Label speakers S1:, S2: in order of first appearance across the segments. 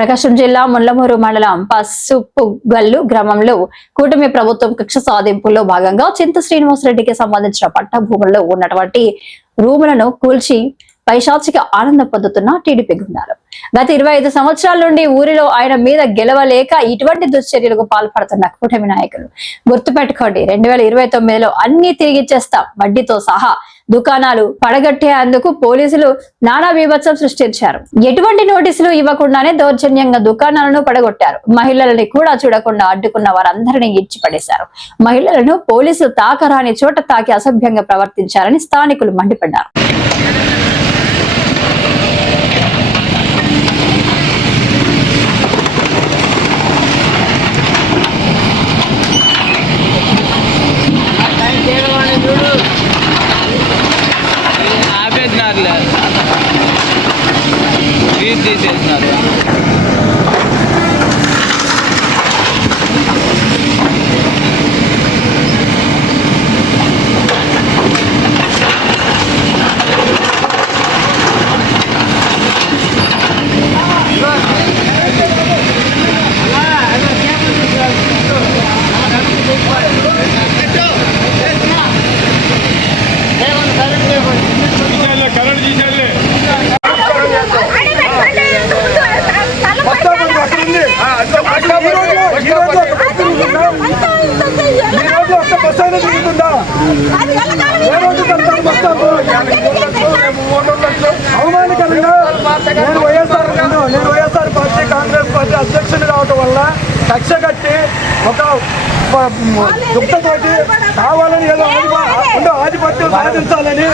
S1: ప్రకాశం జిల్లా ముల్లమూరు మండలం పసుపుగల్లు గ్రామంలో కూటమి ప్రభుత్వం కక్ష సాధింపులో భాగంగా చింత శ్రీనివాసరెడ్డికి సంబంధించిన పట్ట భూముల్లో ఉన్నటువంటి రూములను కూల్చి పైశాచిక ఆనందం పొందుతున్న టీడీపీ గుండాలు గత ఇరవై ఐదు సంవత్సరాల నుండి ఊరిలో ఆయన మీద గెలవలేక ఇటువంటి దుశ్చర్యలకు పాల్పడుతున్న కూటమి నాయకులు. గుర్తుపెట్టుకోండి రెండు వేల ఇరవై తొమ్మిదిలో అన్ని తిరిగిచ్చేస్తాం వడ్డీతో సహా దుకాణాలు పడగట్టేందుకు పోలీసులు నానా బీభత్సం సృష్టించారు. ఎటువంటి నోటీసులు ఇవ్వకుండానే దౌర్జన్యంగా దుకాణాలను పడగొట్టారు. మహిళలని కూడా చూడకుండా అడ్డుకున్న వారందరినీ ఇచ్చిపడేశారు మహిళలను పోలీసులు తాకరాని చోట తాకి అసభ్యంగా ప్రవర్తించారని స్థానికులు మండిపడ్డారు.
S2: దుఃఖతోటి కావాలని ఏదో ఆధిపత్యం ఆధిపత్యం సాధించాలని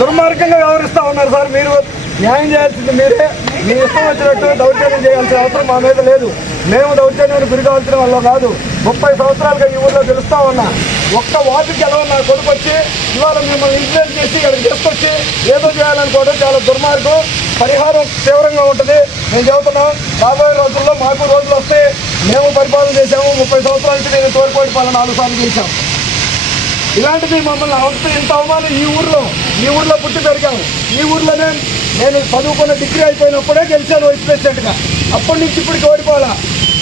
S2: దుర్మార్గంగా వ్యవహరిస్తా ఉన్నారు సార్. మీరు న్యాయం చేయాల్సింది మీరే. మీ ఇష్టం వచ్చినట్టు దౌర్జన్యం చేయాల్సిన అవసరం మా మీద లేదు. మేము దౌర్జన్యానికి గురి కావాల్సిన వల్ల కాదు. ముప్పై సంవత్సరాలుగా ఈ ఊళ్ళో తెలుస్తా ఉన్నా. ఒక్క వార్డుకి ఎలా నా కొడుకు వచ్చి ఇవాళ మిమ్మల్ని ఇన్ఫ్లుయెన్స్ చేసి ఇక్కడ తీసుకొచ్చి ఏదో చేయాలనుకోవడం చాలా దుర్మార్గం. పరిహారం తీవ్రంగా ఉంటుంది. నేను చెబుతున్నాం రాబోయే రోజుల్లో మాకు రోజులు వస్తే మేము పరిపాలన చేశాము ముప్పై సంవత్సరాల నుంచి నేను తోడుకోటి పాలన నాలుగు సార్లు చేశాం. ఇలాంటిది మమ్మల్ని అవసరం ఇంత అవమానం ఈ ఊర్లో. ఈ ఊర్లో పుట్టి పెరిగాము. ఈ ఊర్లోనే నేను చదువుకున్న డిగ్రీ అయిపోయినప్పుడే గెలిచాను వైస్ ప్రెసిడెంట్గా. అప్పటి నుంచి ఇప్పటికి ఓడిపోవాలా?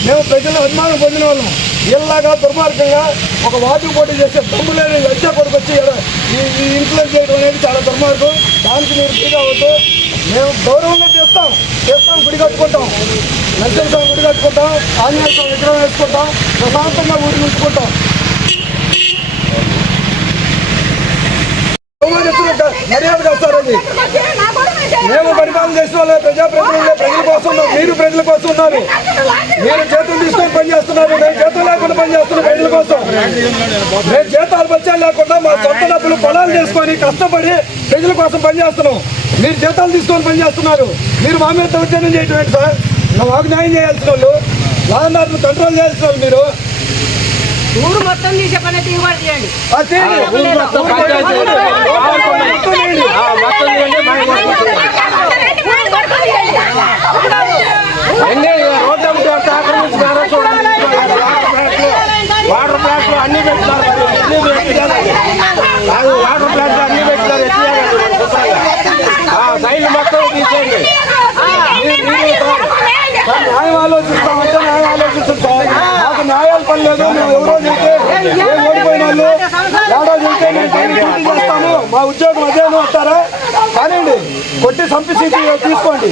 S2: మేము ప్రజల అభిమానం పొందిన వాళ్ళం. ఇలాగా దుర్మార్గంగా ఒక వాటి పోటీ చేసే దమ్ము వచ్చే లజ్జ కొడుకు వచ్చి ఈ ఇన్ఫ్లుయెన్స్ చేయడం అనేది చాలా దుర్మార్గం. దానికి మీరు ఫ్రీగా కావద్దు మేము గౌరవంగా చేస్తాం. చేస్తాం గుడి కట్టుకుంటాం. నరసింహ స్వామి గుడి కట్టుకుంటాం ఆంజనేయ స్వామి విగ్రహం వేసుకుంటాం ప్రశాంతంగా ఊరి ఉంచుకుంటాం అవమానిస్తున్న మర్యాద అది. మేము పరిపాలన చేసిన వాళ్ళ ప్రజాప్రతినిధులు ప్రజల కోసం మీరు ప్రజల కోసం ఉన్నారు. మీరు చేతులు తీసుకొని పని చేస్తున్నారు మేము చేతులు లేకుండా పనిచేస్తున్నాను మేము జీతాలు బచ్చాలు లేకుండా మా సొంత డబ్బులు పొలాలు చేసుకొని కష్టపడి ప్రజల కోసం పని చేస్తున్నాం. మీరు జీతాలు తీసుకొని పని చేస్తున్నారు. మీరు మా మీద దౌర్జన్యం చేయటం ఏంటి సార్? మాకు న్యాయం చేయాల్సిన వాళ్ళు లాండ్ కంట్రోల్ చేయాల్సిన వాళ్ళు మీరు.
S3: ఊరు మొత్తం తీసే పని దిగుబడి చేయండి
S2: ఆ చేయండి. ఊరు మొత్తం పంచాయతీ చేయండి. మొత్తం చేయండి.
S4: వాటర్ ప్లాంట్లు అన్ని పెట్టినారు మరి ఎన్ని పెట్టినారు కాదు వాటర్ ప్లాంట్లు అన్ని పెట్టినారు ఎట్లా చేయాలి శుభ్రంగా? ఆ సైడ్ మొత్తం తీసేయండి
S2: మీరు- మీరు సార్, సార్ న్యాయం ఆలోచిస్తామంటే న్యాయం ఆలోచిస్తాం మాకు న్యాయాలు పని లేదు మేము ఎవరో చెప్తే ఏం ఓడిపోయిన వాళ్ళు ఏడో చెప్తే మేము daily డ్యూటీ చేస్తాము మా ఉద్యోగం అదేను అంటారా కానివ్వండి కొట్టి చంపి తీసుకోండి.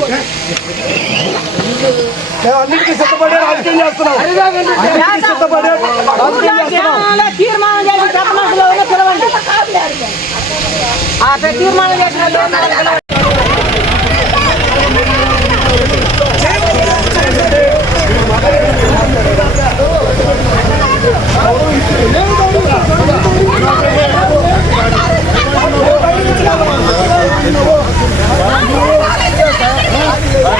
S2: మేము అన్నిటికీ సిద్ధపడే రాజకీయం చేస్తున్నాం. అన్నిటికీ సిద్ధపడే రాజకీయం చేస్తున్నాం.
S3: తీర్మానం చేసి పెద్ద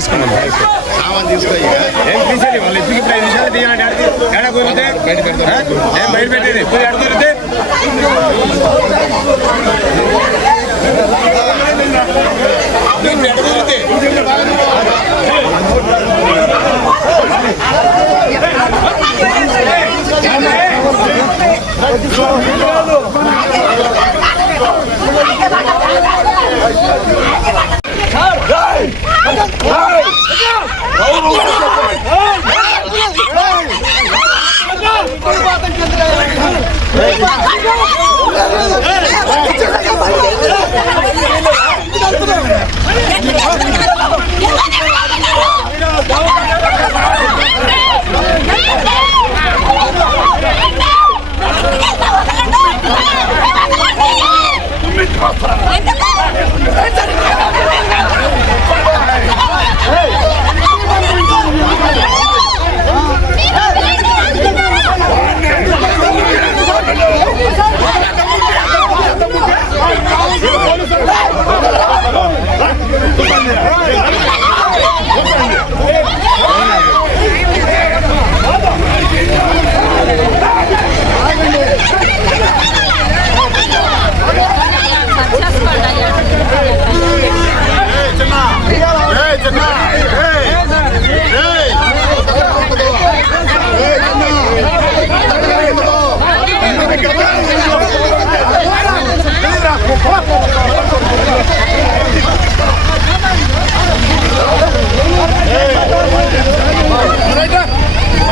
S4: పడేమని
S5: పడేసుకున్నాం
S4: ఏం తీసేది వాళ్ళు ఇప్పటికి ఇప్పుడు ఐదు నిమిషాలు తీయాలంటే ఆడికి ఏడా కుదిరితే ఆ? ఏం బయట పెట్టేది ఇప్పుడు ఎడ కుదిరితే
S2: Hey! Hey!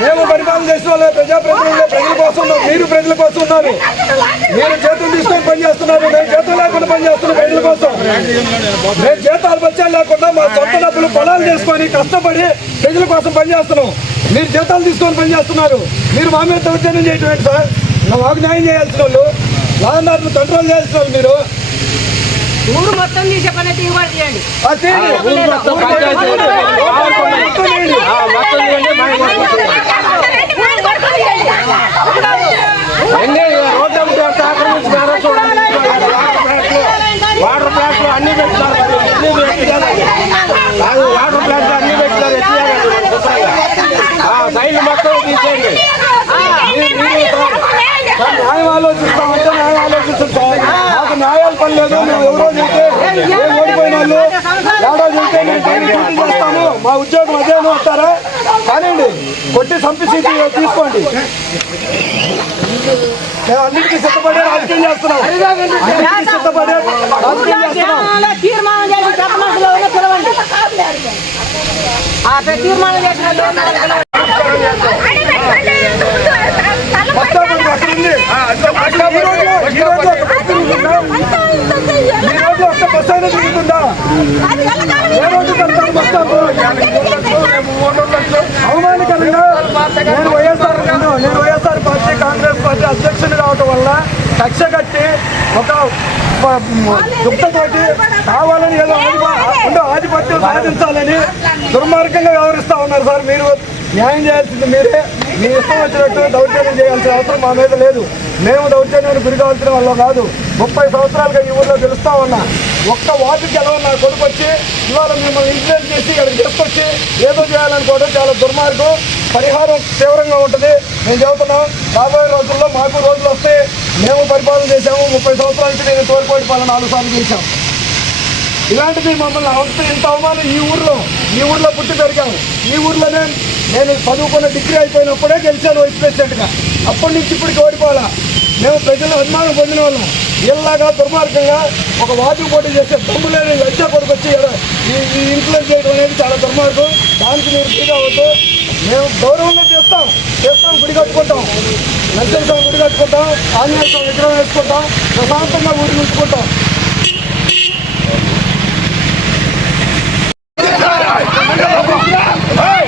S2: మేము పరిపాలన చేసిన వాళ్ళే ప్రజాప్రతినిధులు ప్రజల కోసం మీరు ప్రజల కోసం ఉన్నారు. మీరు చేతులు తీసుకొని పనిచేస్తున్నారు మేము చేతులు లేకుండా పనిచేస్తున్నాం ప్రజల కోసం. మేము జీతాలు బచ్చాలు లేకుండా మా సొంత డబ్బులు పొలాలు చేసుకొని కష్టపడి ప్రజల కోసం పనిచేస్తున్నాం మీరు జీతాలు తీసుకొని పనిచేస్తున్నారు మీరు మా మీద దౌర్జన్యం చేయటం ఏంటి సార్? మాకు న్యాయం చేయాల్సిన వాళ్ళు లాండార్లు కంట్రోల్ చేయాల్సిన వాళ్ళు మీరు.
S3: ఊరు మొత్తం తీసే పని అయితే దిగుబడి చేయండి
S2: ఆ చేయండి.
S4: ఊరు మొత్తం పంచాయతీ ఉంది.
S2: మొత్తం చేయండి.
S4: ఆ, మొత్తం తీయండి, మనం మొత్తం ఎన్ని రోడ్డు అమ్మటి ఎంత ఆక్రమించుకున్నారో చూడండి వాటర్ ప్లాంట్లు అన్ని పెట్టున్నారు మరి ఎన్ని పెట్టినారు అది? కాదు వాటర్ ప్లాంట్లు అన్ని పెట్టినారు ఎట్లా ఆ సైడ్ మొత్తం తీసేయండి మీరు- మీరు
S2: సార్, న్యాయం ఆలోచిస్తామంటే న్యాయం ఆలోచిస్తాం మాకు న్యాయాలు పని లేదు మేము ఎవరో చెప్తే ఏం ఓడిపోయిన వాళ్ళు ఏడో మేము డ్యూటీ చేస్తాము మా ఉద్యోగం అదేను అంటారా కానివ్వండి కొట్టి చంపి సీటీ తీసుకోండి. మేము అన్నిటికీ సిద్ధపడే రాజకీయం చేస్తున్నాం. అన్నిటికీ సిద్ధపడే రాజకీయం చేస్తున్నాం.
S3: తీర్మానం
S2: దుఃఖతోటి కావాలని ఏదో ఆధిప- ఉండే ఆధిపత్యం సాధించాలని దుర్మార్గంగా వ్యవహరిస్తా ఉన్నారు సార్. మీరు న్యాయం చేయాల్సింది మీరే. మీ ఇష్టం వచ్చినట్టు దౌర్జన్యం చేయాల్సిన అవసరం మా మీద లేదు. మేము దౌర్జన్యానికి గురి కావాల్సిన కాదు. ముప్పై సంవత్సరాలుగా ఈ ఊళ్ళో తెలుస్తా ఉన్నా. ఒక్క వార్డు గెలవ నా కొడుకు వచ్చి ఇవాళ మిమ్మల్ని ఇన్ఫ్లుయెన్స్ చేసి ఇక్కడికి తీసుకొచ్చి ఏదో చేయాలనుకోవడం చాలా దుర్మార్గం. పరిహారం తీవ్రంగా ఉంటుంది. మేము చెబుతున్నాం రాబోయే రోజుల్లో మాకు రోజులు వస్తే మేము పరిపాలన చేశాము. ముప్పై సంవత్సరాల నుంచి నేను తోడుకోటి పాలన నాలుగు సార్లు చేశాము ఇలాంటిది మమ్మల్ని అవస్థ ఇంత అవమానం ఈ ఊర్లో ఈ ఊర్లో పుట్టి పెరిగాము. ఈ ఊర్లోనే నేను చదువుకున్న డిగ్రీ అయిపోయినప్పుడే గెలిచాను వైస్ ప్రెసిడెంట్గా. అప్పటి నుంచి ఇప్పటికి ఓడిపోవాలా? మేము ప్రజలు అభిమానం పొందిన వాళ్ళం. ఇలాగా దుర్మార్గంగా ఒక వార్డు పోటీ చేసే దమ్ము లేని కొడుకు వచ్చి ఈ ఇన్ఫ్లుయెన్స్ చేయడం అనేది చాలా దుర్మార్గం. దానికి మీరు ఫ్రీగా అవ్వద్దు మేము గౌరవంగా చేస్తాం. చేస్తాం గుడి కట్టుకుంటాం నరసింహ గుడి కట్టుకుంటాం ఆంజనేయ స్వామి విగ్రహం వేసుకుంటాం ప్రశాంతంగా ఊరి ఉంచుకుంటాం. filha da puta!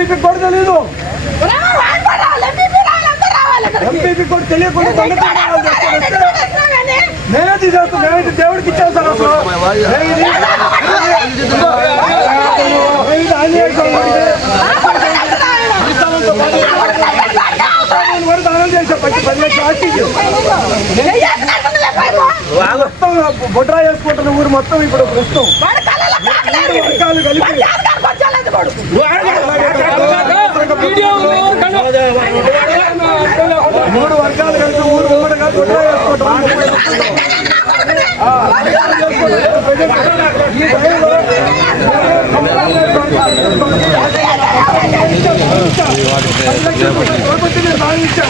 S2: ఎంపీకి కూడా తెలీదు. ఎంపీకి కూడా తెలియకుండా నేనే తీసేస్తాను నేనైతే దేవుడికి ఇచ్చేస్తాను అసలు. మొత్తం బొడ్రా వేసుకుంటున్న ఊరు మొత్తం ఇప్పుడు ప్రస్తుతం. మూడు వర్గాలు కలిపి. మూడు వర్గాలు కలిసి మూడు ఉమ్మడి కలిసి వేసుకుంటాం ఈ టైంలో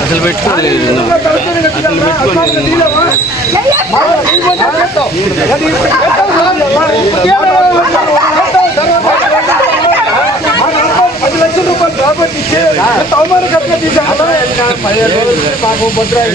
S2: అసలు పెట్టుకోలేదు పది లక్షల రూపాయలు ప్రాపర్టీ ఇచ్చే తవమాన కట్టిన తీసాను బొడ్రాయి